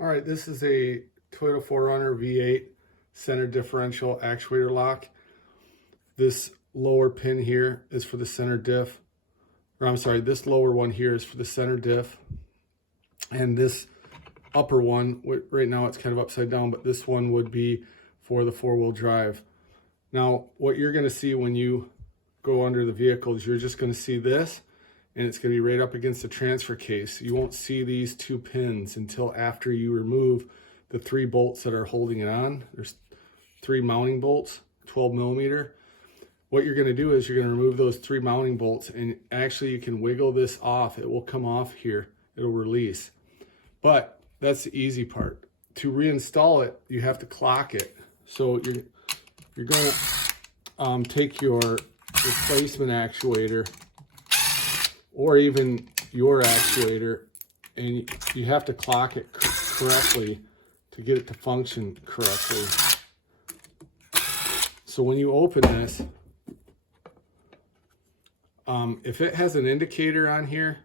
All right, this is a Toyota 4Runner V8 center differential actuator lock. This lower pin here is for the center diff, or I'm sorry, this lower one here is for the center diff. And this upper one, right now it's kind of upside down, but this one would be for the four-wheel drive. Now, what you're gonna see when you go under the vehicle is you're just gonna see this, and it's going to be right up against the transfer case. You won't see these two pins until after you remove the 3 bolts that are holding it on. There's 3 mounting bolts, 12 millimeter. What you're going to do is you're going to remove those 3 mounting bolts, and actually you can wiggle this off. It will come off here. It'll release. But that's the easy part. To reinstall it, you have to clock it. So you're going to take your replacement actuator, or even your actuator, and you have to clock it correctly to get it to function correctly. So when you open this, if it has an indicator on here,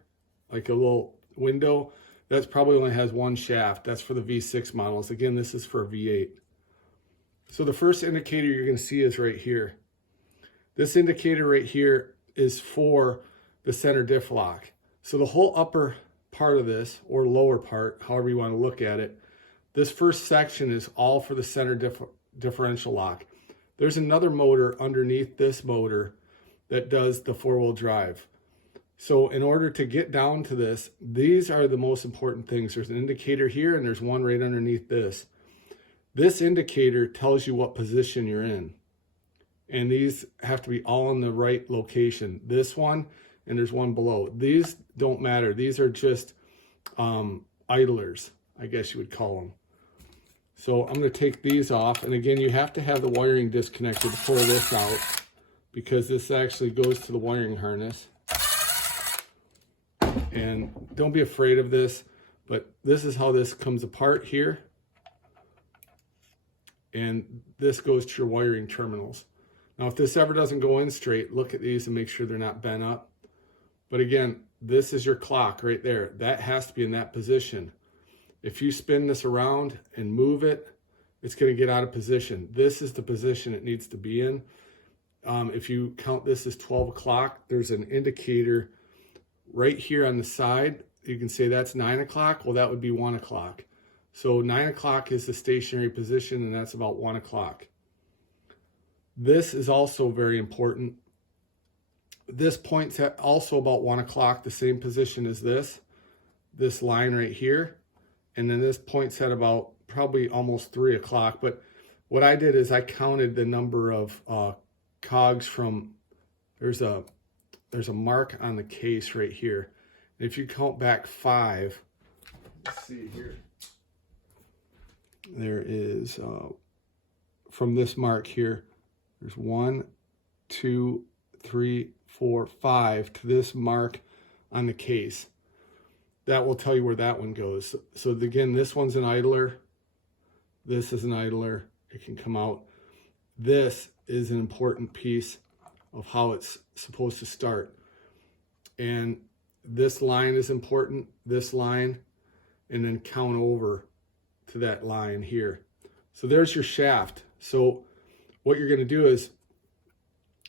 like a little window, that's probably only has one shaft. That's for the V6 models. Again, this is for a V8. So the first indicator you're going to see is right here. This indicator right here is for the center diff lock. So the whole upper part of this, or lower part, however you want to look at it, this first section is all for the center differential lock. There's another motor underneath this motor that does the four-wheel drive. So in order to get down to this, these are the most important things. There's an indicator here, and there's one right underneath this. This indicator tells you what position you're in. And these have to be all in the right location. This one, and there's one below. These don't matter. These are just idlers, I guess you would call them. So I'm going to take these off. And again, you have to have the wiring disconnected to pull this out, because this actually goes to the wiring harness. And don't be afraid of this, but this is how this comes apart here. And this goes to your wiring terminals. Now, if this ever doesn't go in straight, look at these and make sure they're not bent up. But again, this is your clock right there. That has to be in that position. If you spin this around and move it, it's going to get out of position. This is the position it needs to be in. If you count this as 12 o'clock, there's an indicator right here on the side. You can say that's 9 o'clock. Well, that would be 1 o'clock. So 9 o'clock is the stationary position, and that's about 1 o'clock. This is also very important. This points at also about 1 o'clock, the same position as this line right here. And then this points at about probably almost 3 o'clock. But what I did is I counted the number of cogs from, there's a mark on the case right here. And if you count back 5, let's see here. There is, from this mark here, there's 1, 2, 3, 4, 5 to this mark on the case. That will tell you where that one goes. So again, this one's an idler. This is an idler. It can come out. This is an important piece of how it's supposed to start. And this line is important, this line, and then count over to that line here. So there's your shaft. So what you're going to do is,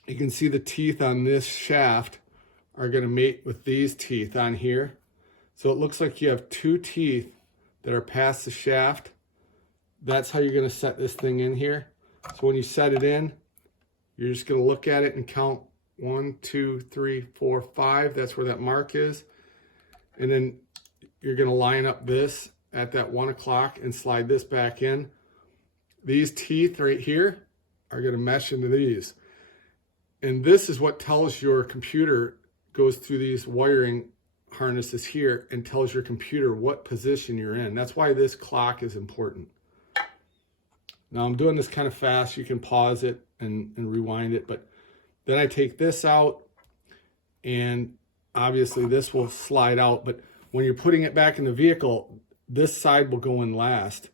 you can see the teeth on this shaft are going to mate with these teeth on here. So it looks like you have 2 teeth that are past the shaft. That's how you're going to set this thing in here. So when you set it in, you're just going to look at it and count 1, 2, 3, 4, 5. That's where that mark is. And then you're going to line up this at that 1 o'clock and slide this back in. These teeth right here are going to mesh into these. And this is what tells your computer, goes through these wiring harnesses here and tells your computer what position you're in. That's why this clock is important. Now I'm doing this kind of fast. You can pause it and rewind it. But then I take this out, and obviously this will slide out. But when you're putting it back in the vehicle, this side will go in last.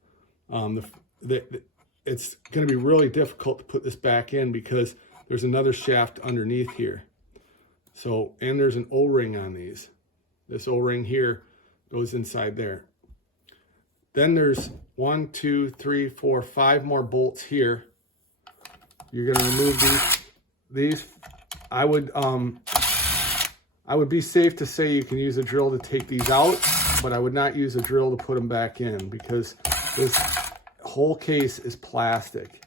It's going to be really difficult to put this back in because there's another shaft underneath here. So, and there's an O-ring on these. This O-ring here goes inside there. Then there's 1, 2, 3, 4, 5 more bolts here. You're going to remove these. I would be safe to say you can use a drill to take these out, but I would not use a drill to put them back in because this whole case is plastic.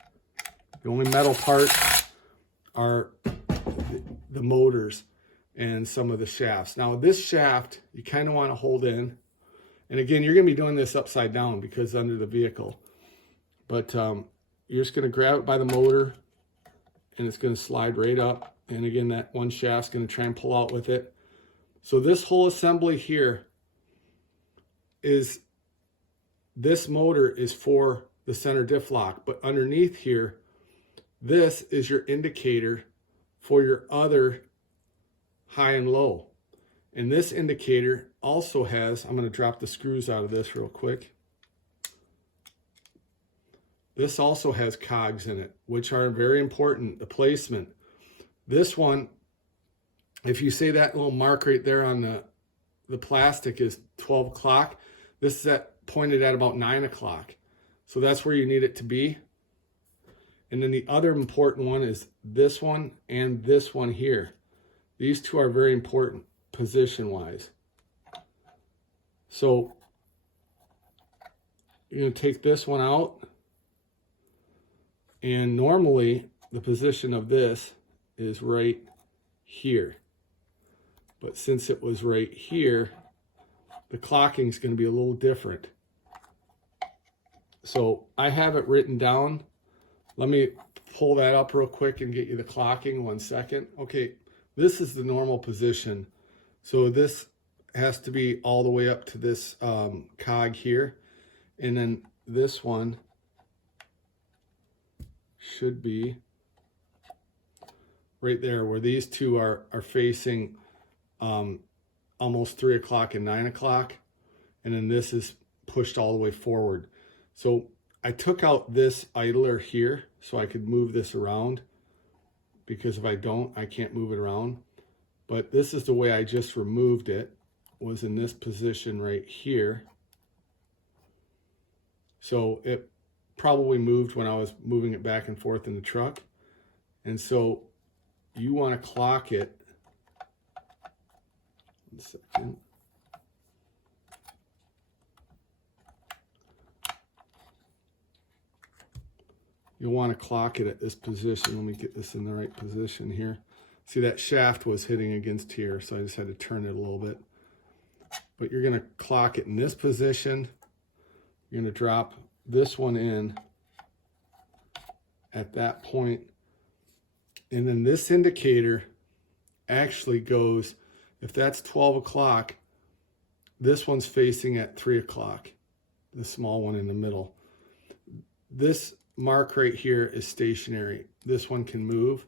The only metal parts are the motors and some of the shafts. Now this shaft, you kind of want to hold in. And again, you're going to be doing this upside down because under the vehicle. But you're just going to grab it by the motor and it's going to slide right up. And again, that one shaft's going to try and pull out with it. So this whole assembly here is, this motor is for the center diff lock. But underneath here, this is your indicator for your other high and low. And this indicator also has, I'm going to drop the screws out of this real quick. This also has cogs in it, which are very important, the placement. This one, if you say that little mark right there on the plastic is 12 o'clock, this is pointed at about 9 o'clock. So that's where you need it to be. And then the other important one is this one and this one here. These two are very important position-wise. So you're going to take this one out. And normally the position of this is right here. But since it was right here, the clocking is going to be a little different. So I have it written down. Let me pull that up real quick and get you the clocking. 1 second. Okay, this is the normal position. So this has to be all the way up to this cog here. And then this one should be right there where these two are facing almost 3 o'clock and 9 o'clock. And then this is pushed all the way forward. So I took out this idler here so I could move this around, because if I don't, I can't move it around. But this is the way I just removed it, was in this position right here. So it probably moved when I was moving it back and forth in the truck. And so you want to clock it. 1 second. You'll want to clock it at this position. Let me get this in the right position here. See, that shaft was hitting against here, so I just had to turn it a little bit. But you're going to clock it in this position. You're going to drop this one in at that point. And then this indicator actually goes, if that's 12 o'clock, this one's facing at 3 o'clock, the small one in the middle. This mark right here is stationary. This one can move.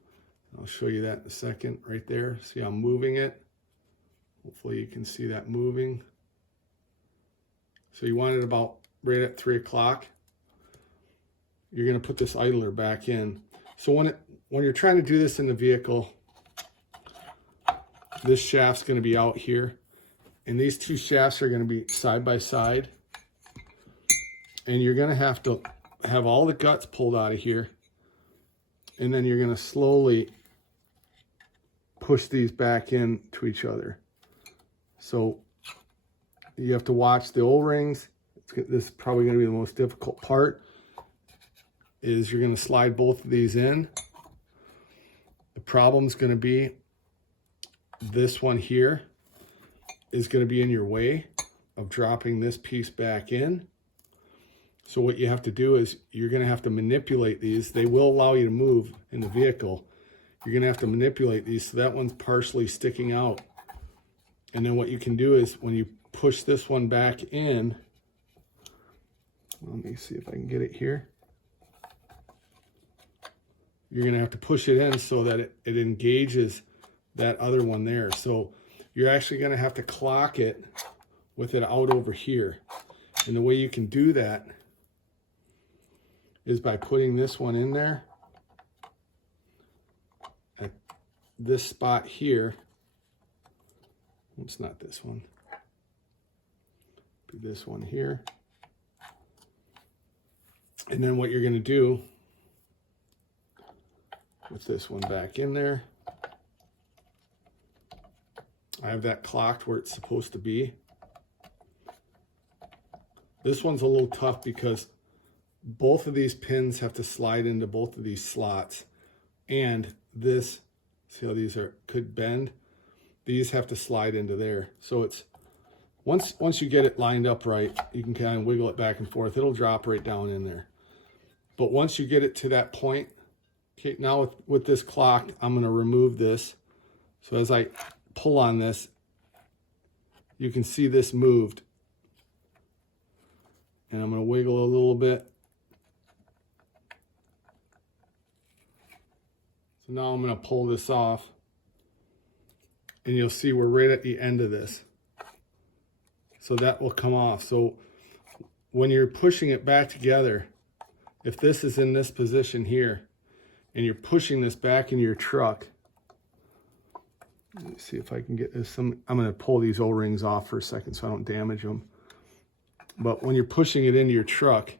I'll show you that in a second right there. See, I'm moving it. Hopefully you can see that moving. So you want it about right at 3 o'clock. You're going to put this idler back in. So when you're trying to do this in the vehicle, this shaft's going to be out here. And these two shafts are going to be side by side. And you're going to have all the guts pulled out of here. And then you're going to slowly push these back in to each other. So you have to watch the O-rings. This is probably going to be the most difficult part, is you're going to slide both of these in. The problem is going to be this one here is going to be in your way of dropping this piece back in. So what you have to do is you're going to have to manipulate these. They will allow you to move in the vehicle. You're going to have to manipulate these so that one's partially sticking out. And then what you can do is when you push this one back in, let me see if I can get it here. You're going to have to push it in so that it engages that other one there. So you're actually going to have to clock it with it out over here. And the way you can do that is by putting this one in there at this spot here. It's not this one. Be this one here. And then what you're going to do with this one back in there, I have that clocked where it's supposed to be. This one's a little tough because both of these pins have to slide into both of these slots. And this, see how these could bend? These have to slide into there. So it's, once you get it lined up right, you can kind of wiggle it back and forth. It'll drop right down in there. But once you get it to that point, okay, now with this clock, I'm going to remove this. So as I pull on this, you can see this moved. And I'm going to wiggle a little bit. So now I'm going to pull this off. And you'll see we're right at the end of this. So that will come off. So when you're pushing it back together, if this is in this position here, and you're pushing this back into your truck, let me see if I can get this. I'm going to pull these O-rings off for a second so I don't damage them. But when you're pushing it into your truck,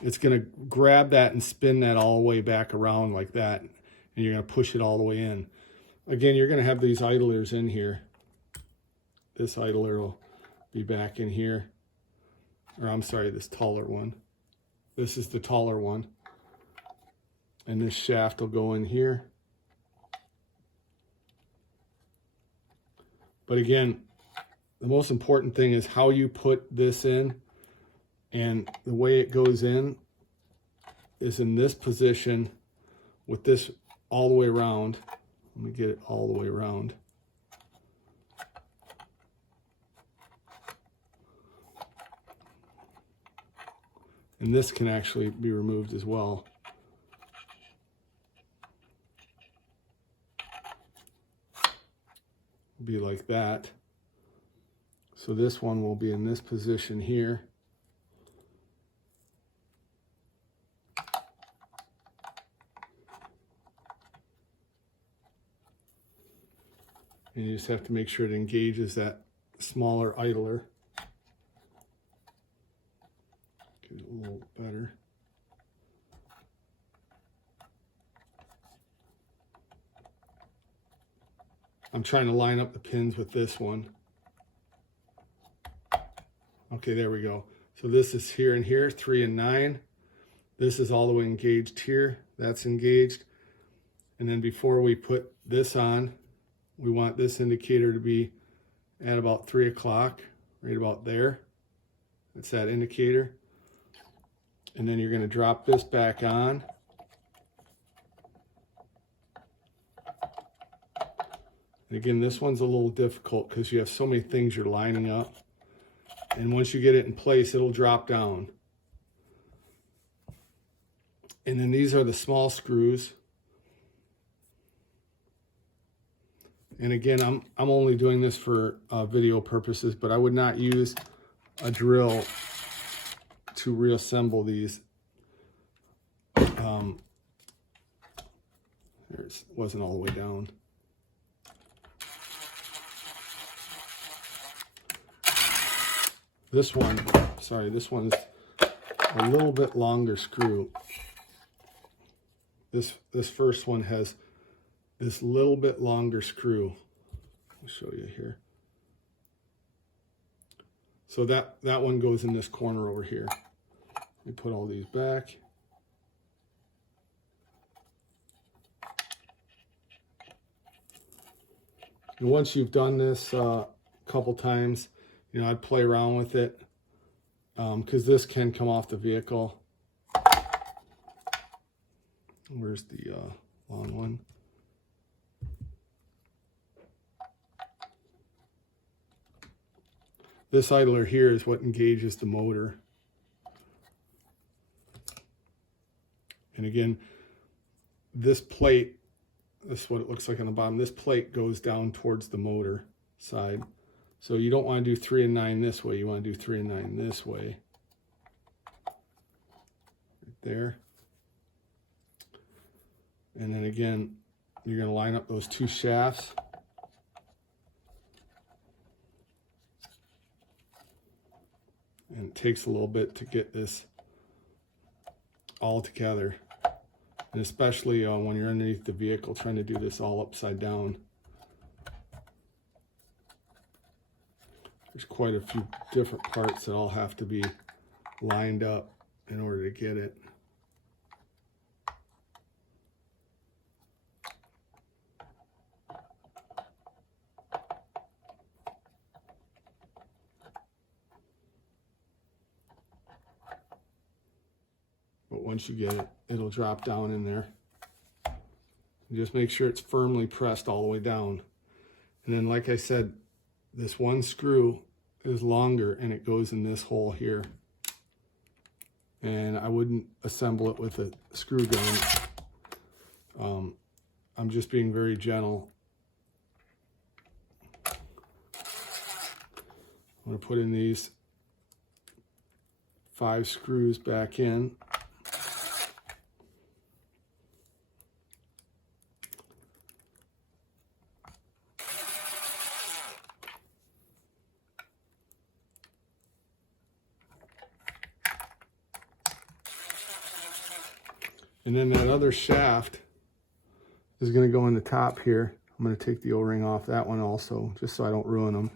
it's going to grab that and spin that all the way back around like that. And you're going to push it all the way in. Again, you're going to have these idlers in here. This idler will be back in here. Or I'm sorry, this taller one. This is the taller one. And this shaft will go in here. But again, the most important thing is how you put this in, and the way it goes in is in this position with this all the way around. Let me get it all the way around. And this can actually be removed as well. Be like that. So this one will be in this position here. And you just have to make sure it engages that smaller idler. Get it a little better. I'm trying to line up the pins with this one. Okay, there we go. So this is here and here, 3 and 9. This is all the way engaged here. That's engaged. And then before we put this on, we want this indicator to be at about 3 o'clock, right about there. That's that indicator. And then you're going to drop this back on. And again, this one's a little difficult because you have so many things you're lining up. And once you get it in place, it'll drop down. And then these are the small screws. And again, I'm only doing this for video purposes, but I would not use a drill to reassemble these. It wasn't all the way down. This one, sorry, this one is a little bit longer screw. This first one has this little bit longer screw. I'll show you here. So that one goes in this corner over here. Let me put all these back. And once you've done this a couple times, you know, I'd play around with it because this can come off the vehicle. Where's the long one? This idler here is what engages the motor. And again, this plate, this is what it looks like on the bottom. This plate goes down towards the motor side. So you don't want to do 3 and 9 this way. You want to do 3 and 9 this way. Right there. And then again, you're going to line up those two shafts. And it takes a little bit to get this all together. And especially when you're underneath the vehicle trying to do this all upside down. There's quite a few different parts that all have to be lined up in order to get it. But once you get it, it'll drop down in there. Just make sure it's firmly pressed all the way down. And then, like I said, this one screw is longer and it goes in this hole here. And I wouldn't assemble it with a screw gun. I'm just being very gentle. I'm going to put in these 5 screws back in. And then that other shaft is going to go in the top here. I'm going to take the O-ring off that one also, just so I don't ruin them.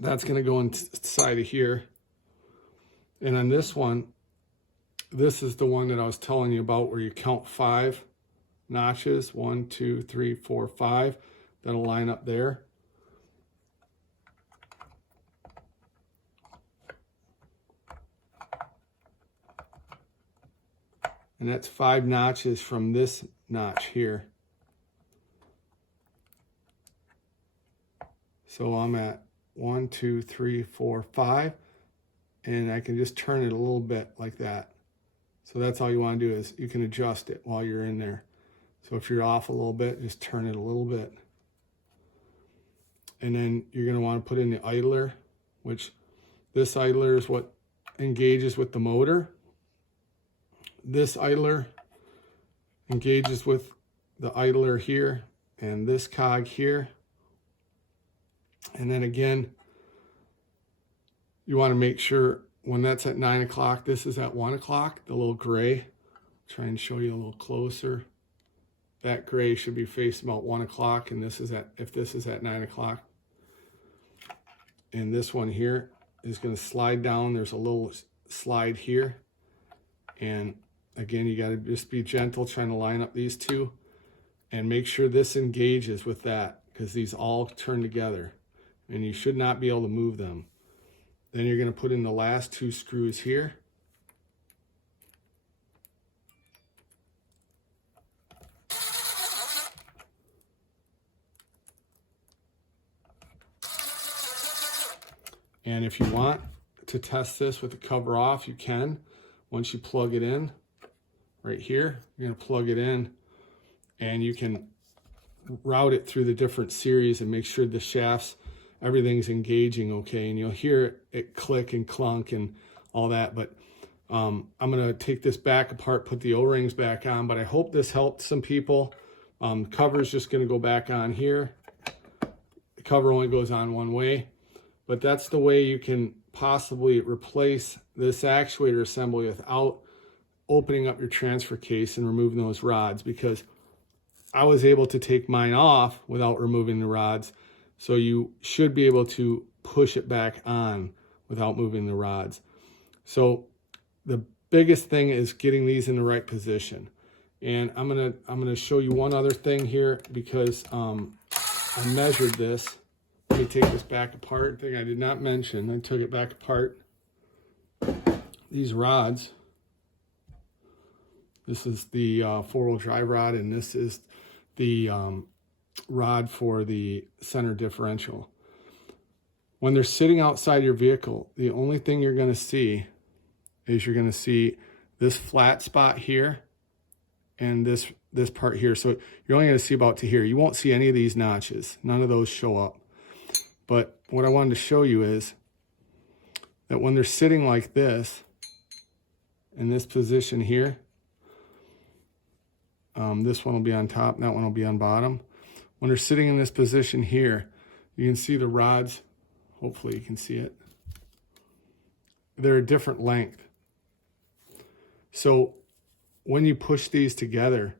That's going to go inside of here. And on this one, this is the one that I was telling you about where you count 5 notches. 1, 2, 3, 4, 5. That'll line up there. And that's 5 notches from this notch here. So I'm at 1, 2, 3, 4, 5. And I can just turn it a little bit like that. So that's all you want to do is you can adjust it while you're in there. So if you're off a little bit, just turn it a little bit. And then you're going to want to put in the idler, which this idler is what engages with the motor. This idler engages with the idler here and this cog here. And then again, you want to make sure when that's at 9 o'clock, this is at 1 o'clock, the little gray. Try and show you a little closer. That gray should be facing about 1 o'clock, and this is at, if this is at 9 o'clock. And this one here is going to slide down. There's a little slide here. And again, you got to just be gentle trying to line up these two and make sure this engages with that, because these all turn together and you should not be able to move them. Then you're going to put in the last 2 screws here. And if you want to test this with the cover off, you can. Once you plug it in, right here, you're going to plug it in and you can route it through the different series and make sure the shafts, everything's engaging okay. And you'll hear it click and clunk and all that. But I'm going to take this back apart, put the O-rings back on. But I hope this helped some people. Cover's just going to go back on here. The cover only goes on one way. But that's the way you can possibly replace this actuator assembly without opening up your transfer case and removing those rods, because I was able to take mine off without removing the rods. So you should be able to push it back on without moving the rods. So the biggest thing is getting these in the right position. And I'm gonna show you one other thing here, because I measured this. Let me take this back apart. Thing I did not mention, I took it back apart. These rods, this is the 4-wheel drive rod, and this is the rod for the center differential. When they're sitting outside your vehicle, the only thing you're going to see is you're going to see this flat spot here and this part here. So you're only going to see about to here. You won't see any of these notches. None of those show up. But what I wanted to show you is that when they're sitting like this, in this position here, this one will be on top, that one will be on bottom. When they're sitting in this position here, you can see the rods. Hopefully you can see it. They're a different length. So when you push these together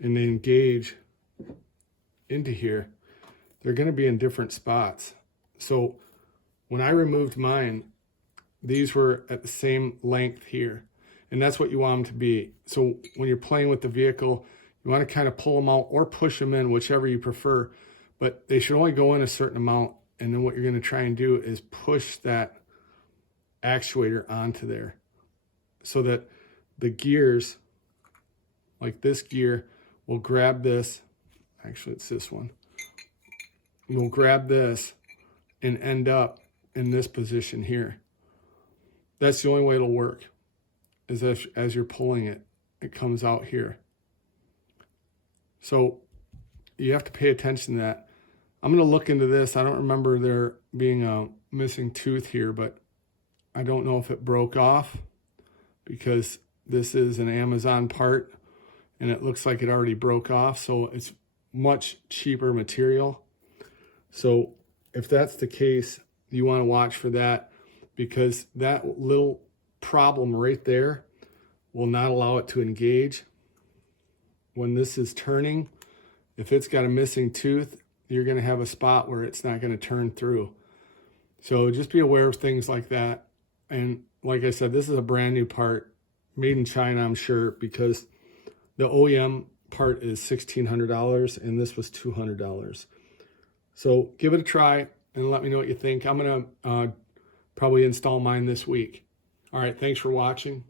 and they engage into here, they're going to be in different spots. So when I removed mine, these were at the same length here, and that's what you want them to be. So when you're playing with the vehicle, you want to kind of pull them out or push them in, whichever you prefer, but they should only go in a certain amount. And then what you're going to try and do is push that actuator onto there so that the gears, like this gear, will grab this. Actually, it's this one. You'll grab this and end up in this position here. That's the only way it'll work, is as you're pulling it, it comes out here. So you have to pay attention to that. I'm going to look into this. I don't remember there being a missing tooth here, but I don't know if it broke off, because this is an Amazon part and it looks like it already broke off. So it's much cheaper material. So if that's the case, you want to watch for that, because that little problem right there will not allow it to engage. When this is turning, if it's got a missing tooth, you're going to have a spot where it's not going to turn through. So just be aware of things like that. And like I said, this is a brand new part, made in China, I'm sure, because the OEM part is $1,600 and this was $200. So give it a try and let me know what you think. I'm going to probably install mine this week. All right, thanks for watching.